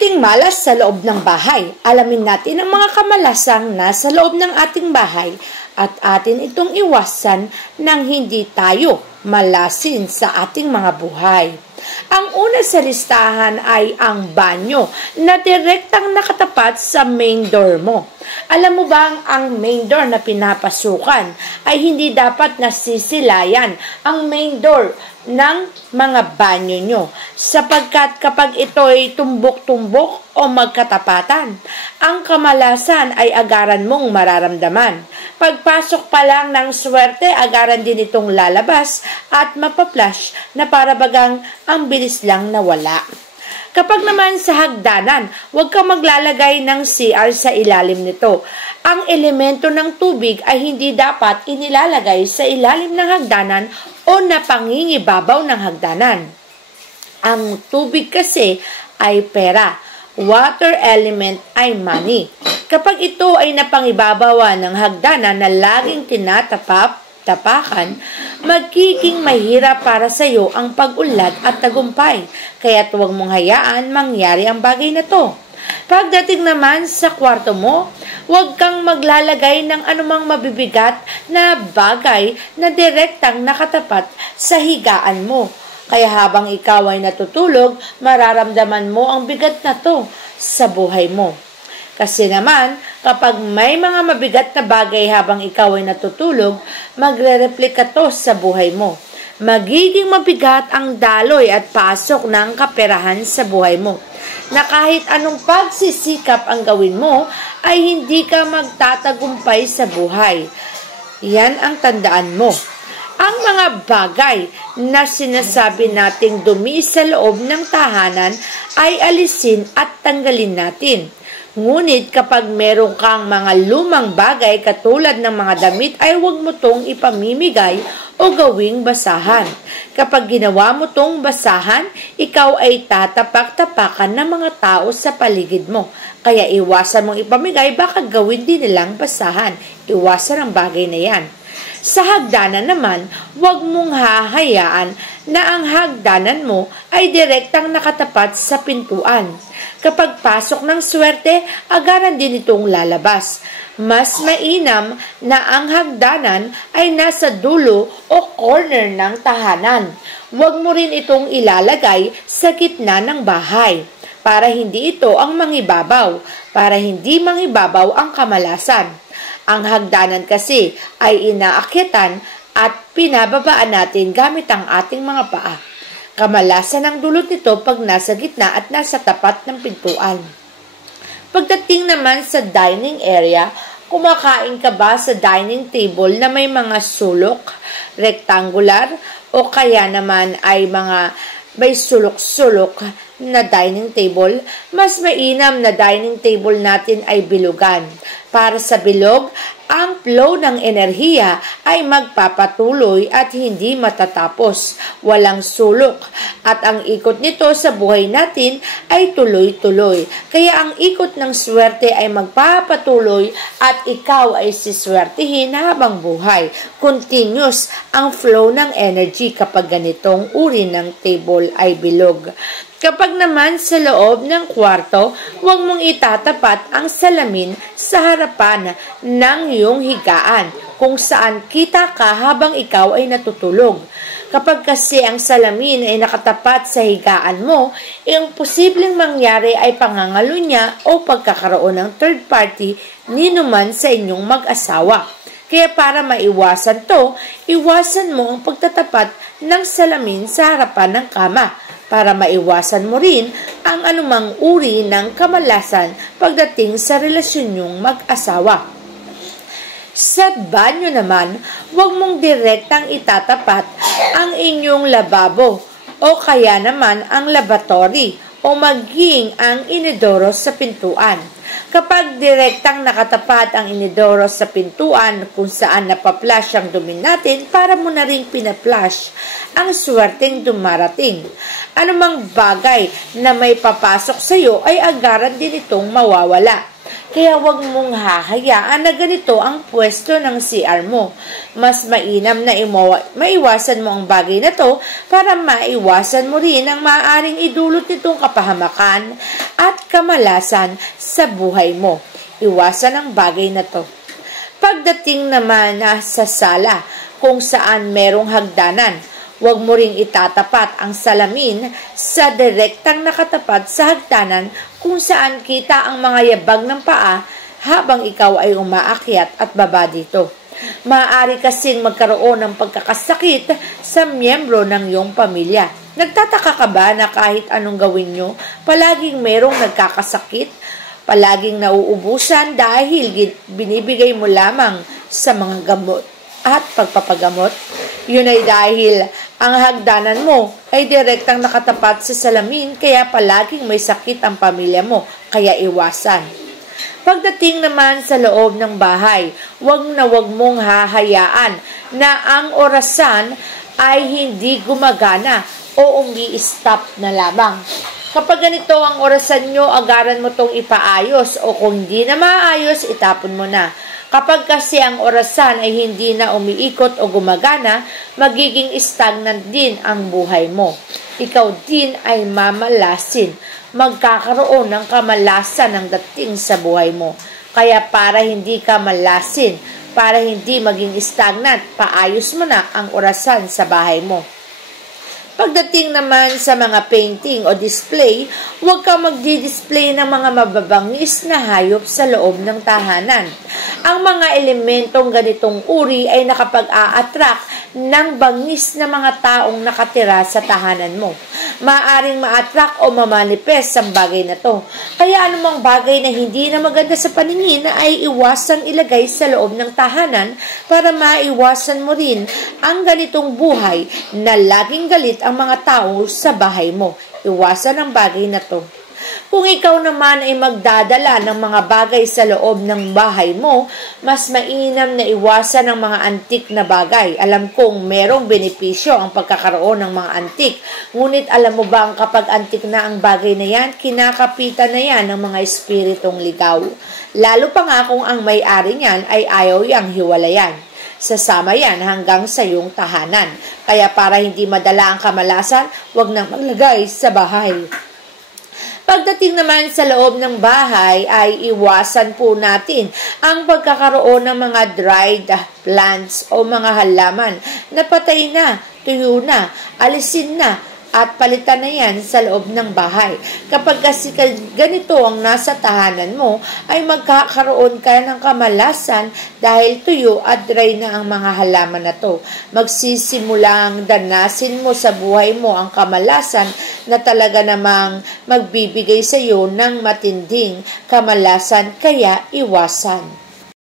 Pagdating malas sa loob ng bahay, alamin natin ang mga kamalasang nasa loob ng ating bahay at atin itong iwasan nang hindi tayo malasin sa ating mga buhay. Ang una sa listahan ay ang banyo na direktang nakatapat sa main door mo. Alam mo ba ang main door na pinapasukan ay hindi dapat nasisilayan ang main door ng mga banyo nyo sapagkat kapag ito ay tumbok-tumbok o magkatapatan, ang kamalasan ay agaran mong mararamdaman. Pagpasok pa lang ng swerte, agaran din itong lalabas at mapaflash na parabagang ang bilis lang nawala. Kapag naman sa hagdanan, huwag kang maglalagay ng CR sa ilalim nito. Ang elemento ng tubig ay hindi dapat inilalagay sa ilalim ng hagdanan o napangingibabaw ng hagdanan. Ang tubig kasi ay pera. Water element ay money. Kapag ito ay napangibabawan ng hagdanan na laging tapakan, magiging mahirap para sa iyo ang pag-unlad at tagumpay. Kaya huwag mong hayaan mangyari ang bagay na to. Pagdating naman sa kwarto mo, huwag kang maglalagay ng anumang mabibigat na bagay na direktang nakatapat sa higaan mo. Kaya habang ikaw ay natutulog, mararamdaman mo ang bigat na to sa buhay mo. Kasi naman, kapag may mga mabigat na bagay habang ikaw ay natutulog, magre-replika to sa buhay mo. Magiging mabigat ang daloy at pasok ng kaperahan sa buhay mo. Na kahit anong pagsisikap ang gawin mo, ay hindi ka magtatagumpay sa buhay. Yan ang tandaan mo. Ang mga bagay na sinasabi nating dumi sa loob ng tahanan ay alisin at tanggalin natin. Ngunit kapag meron kang mga lumang bagay katulad ng mga damit ay huwag mo tong ipamimigay o gawing basahan. Kapag ginawa mo tong basahan, ikaw ay tatapak-tapakan ng mga tao sa paligid mo. Kaya iwasan mong ipamigay, baka gawin din nilang basahan. Iwasan ang bagay na yan. Sa hagdanan naman, huwag mong hahayaan na ang hagdanan mo ay direktang nakatapat sa pintuan. Kapag pasok ng swerte, agaran din itong lalabas. Mas mainam na ang hagdanan ay nasa dulo o corner ng tahanan. Huwag mo rin itong ilalagay sa gitna ng bahay para hindi ito ang mangibabaw, para hindi mangibabaw ang kamalasan. Ang hagdanan kasi ay inaakyatan at pinababaan natin gamit ang ating mga paa. Kamalasan ang dulot nito pag nasa gitna at nasa tapat ng pintuan. Pagdating naman sa dining area, kumakain ka ba sa dining table na may mga sulok, rectangular, o kaya naman ay mga may sulok-sulok na dining table? Mas mainam na dining table natin ay bilugan. Para sa bilog, ang flow ng enerhiya ay magpapatuloy at hindi matatapos. Walang sulok. At ang ikot nito sa buhay natin ay tuloy-tuloy. Kaya ang ikot ng swerte ay magpapatuloy at ikaw ay siswertihin habang buhay. Continuous ang flow ng energy kapag ganitong uri ng table ay bilog. Kapag naman sa loob ng kwarto, huwag mong itatapat ang salamin sa harapan ng iyong higaan kung saan kita ka habang ikaw ay natutulog. Kapag kasi ang salamin ay nakatapat sa higaan mo, ang posibleng mangyari ay pangangalunya o pagkakaroon ng third party ninuman sa inyong mag-asawa. Kaya para maiwasan to, iwasan mo ang pagtatapat ng salamin sa harapan ng kama para maiwasan mo rin ang anumang uri ng kamalasan pagdating sa relasyon nyong mag-asawa. Sa banyo naman, huwag mong direktang itatapat ang inyong lababo o kaya naman ang lavatory o maging ang inodoro sa pintuan. Kapag direktang nakatapat ang inodoro sa pintuan kung saan napaplush ang dumi natin, para mo na rin pinaplush ang swerteng dumarating. Anumang bagay na may papasok sa iyo ay agaran din itong mawawala. Kaya huwag mong hahayaan na ganito ang pwesto ng CR mo. Mas mainam na maiwasan mo ang bagay na to para maiwasan mo rin ang maaaring idulot nitong kapahamakan at kamalasan sa buhay mo. Iwasan ang bagay na to. Pagdating naman sa sala kung saan merong hagdanan, huwag mo ring itatapat ang salamin sa direktang nakatapat sa hagdanan kung saan kita ang mga yabag ng paa habang ikaw ay umaakyat at baba dito. Maaari kasing magkaroon ng pagkakasakit sa miyembro ng iyong pamilya. Nagtataka ka ba na kahit anong gawin nyo, palaging merong nagkakasakit, palaging nauubusan dahil binibigay mo lamang sa mga gamot at pagpapagamot? Yun ay dahil ang hagdanan mo ay direktang nakatapat sa salamin kaya palaging may sakit ang pamilya mo, kaya iwasan. Pagdating naman sa loob ng bahay, huwag mong hahayaan na ang orasan ay hindi gumagana o umi-stop na lamang. Kapag ganito ang orasan nyo, agaran mo tong ipaayos o kung hindi na maayos, itapon mo na. Kapag kasi ang orasan ay hindi na umiikot o gumagana, magiging stagnant din ang buhay mo. Ikaw din ay mamalasin. Magkakaroon ng kamalasan ang dating sa buhay mo. Kaya para hindi ka malasin, para hindi maging stagnant, paayos mo na ang orasan sa bahay mo. Pagdating naman sa mga painting o display, huwag kang magdi-display ng mga mababangis na hayop sa loob ng tahanan. Ang mga elementong ganitong uri ay nakapag-a-attract ng bangis na mga taong nakatira sa tahanan mo. Maaring ma-attract o mamanifest ang bagay na to. Kaya anumang bagay na hindi na maganda sa paningin ay iwasang ilagay sa loob ng tahanan para maiwasan mo rin ang ganitong buhay na laging galit ang mga tao sa bahay mo. Iwasan ang bagay na to. Kung ikaw naman ay magdadala ng mga bagay sa loob ng bahay mo, mas mainam na iwasan ang mga antik na bagay. Alam kong merong benepisyo ang pagkakaroon ng mga antik. Ngunit alam mo ba kapag antik na ang bagay na yan, kinakapitan na yan ng mga espiritong ligaw. Lalo pa nga kung ang may-ari niyan ay ayaw yang hiwalayan. Sasama yan hanggang sa iyong tahanan. Kaya para hindi madala ang kamalasan, huwag nang maglagay sa bahay. Pagdating naman sa loob ng bahay ay iwasan po natin ang pagkakaroon ng mga dried plants o mga halaman na patay na, tuyo na, alisin na, at palitan na yan sa loob ng bahay. Kapag kasi ganito ang nasa tahanan mo, ay magkakaroon ka ng kamalasan dahil tuyo at dry na ang mga halaman na to. Magsisimulang danasin mo sa buhay mo ang kamalasan na talaga namang magbibigay sa iyo ng matinding kamalasan, kaya iwasan.